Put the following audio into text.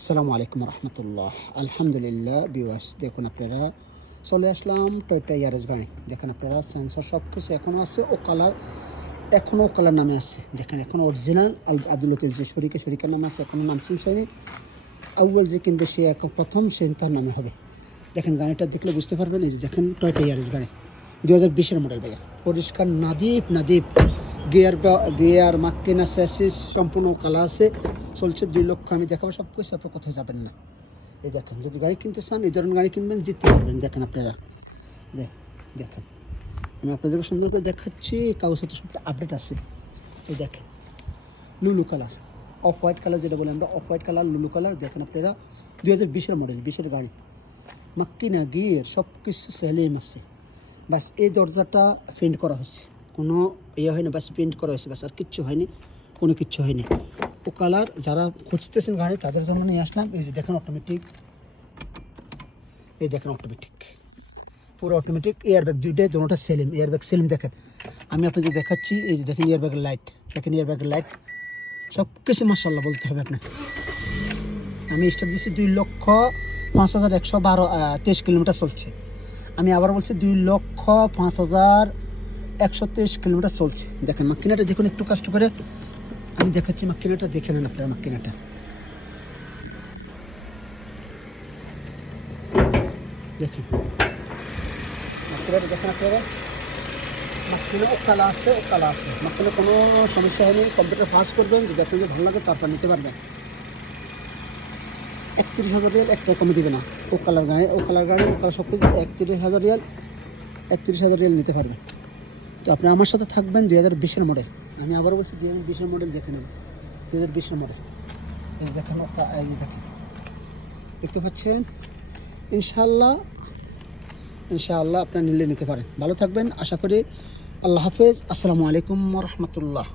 আসসালামু আলাইকুম রহমতুল্লাহ। আলহামদুলিল্লাহ বিওয়াস দেখুন আপনারা চলে আসলাম টয়টা ইয়ারেস গাড়ি দেখেন আপনারা সেন্সর সব কিছু এখনও আছে ও কালার এখনও কালার নামে আছে। দেখেন, এখন অরিজিনাল আব্দুল লতিল যে শরিকে, শরিকের নামে আছে এখনও নাম চেঞ্জ হয়নি। আউ্বাল যে কিনবে সে এখন প্রথম, সে তার নামে হবে। দেখেন, গাড়িটা দেখলে বুঝতে পারবেন, এই যে দেখেন টয়টা ইয়ারেস গাড়ি দু হাজার বিশের মডেল ভাইয়া। পরিষ্কার নাদীপ নাদীপ গিয়ার গিয়ার মাক্কিনা স্যাসিস সম্পূর্ণ কালা আছে, চলছে দুই লক্ষ, আমি দেখাবো, সব পয়সা আপনার কোথায় যাবেন না। এই দেখেন, যদি গাড়ি কিনতে চান, এই ধরনের গাড়ি কিনবেন জিততে পারবেন দেখেন আপনারা। দেখ- দেখেন। আমি আপনাদেরকে সুন্দর করে দেখাচ্ছি, কাগজ কাগজপত্র সব আপডেট আছে। এই দেখেন, লুলু কালার অফ হোয়াইট কালার যেটা বলে আমরা অফ হোয়াইট কালার, লুলু কালার, দেখেন আপনারা, দুই হাজার বিশের মডেল বিশের গাড়ি। মাক্কিনা, গিয়ার সব কিছু সেলিম আছে। বাস এই দরজাটা পেন্ট করা হয়েছে। কোনো ইয়ে হয়নি বাস প্রিন্ট করা হয়েছে বাস আর কিচ্ছু হয়নি, কোনো কিচ্ছু হয়নি। ও কালার যারা খুঁজতেছেন গাড়ি, তাদের জন্য নিয়ে আসলাম। এই যে দেখেন অটোমেটিক এই দেখেন অটোমেটিক পুরো অটোমেটিক এয়ার ব্যাগ দুইটাই, দুটোটা সেলিম এয়ার ব্যাগ সেলিম দেখেন। আমি আপনাদের দেখাচ্ছি, এই যে দেখেন এয়ার ব্যাগের লাইট দেখেন এয়ার ব্যাগের লাইট সব কিছু মার্শাল্লাহ বলতে হবে আপনাকে। আমি স্টার্ট দিচ্ছি দুই লক্ষ পাঁচ হাজার একশো বারো তেইশ কিলোমিটার চলছে। আমি আবার বলছি দুই লক্ষ পাঁচ হাজার একশো তেইশ কিলোমিটার চলছে। দেখেন মাক্কিনাটা, দেখুন একটু কষ্ট করে। আমি দেখাচ্ছি মাক্কিনাটা, দেখে নেন আপনারা মাক্কিনাটা। দেখেন মাক্কিনাটা দেখেন আপনারা। মাক্কিনা ও কালা আছে, ও কালা আছে। মাক্কিনা কোনো সমস্যা হয়নি। কম্পিউটার পাস করবেন, যদি আপনাদের ভালো লাগে তারপর নিতে পারবেন। একত্রিশ হাজার রিয়াল একটা কমে দেবে না। ও কালার গাড়ি ও কালার গাড়ি ও কালার সব কিছু একত্রিশ হাজার রিয়াল, একত্রিশ হাজার রিয়াল নিতে পারবেন। তো আপনি আমার সাথে থাকবেন দুই হাজার বিশের মডেল আমি আবার বলছি দুই হাজার বিশের মডেল দেখে নেব দুই হাজার বিশের মডেল এই দেখেন এই দেখেন। দেখতে পাচ্ছেন? ইনশাআল্লাহ ইনশাআল্লাহ আপনার নিলে নিতে পারেন। ভালো থাকবেন। আশা করি আল্লাহ হাফেজ। আসসালামু আলাইকুম রহমতুল্লাহ।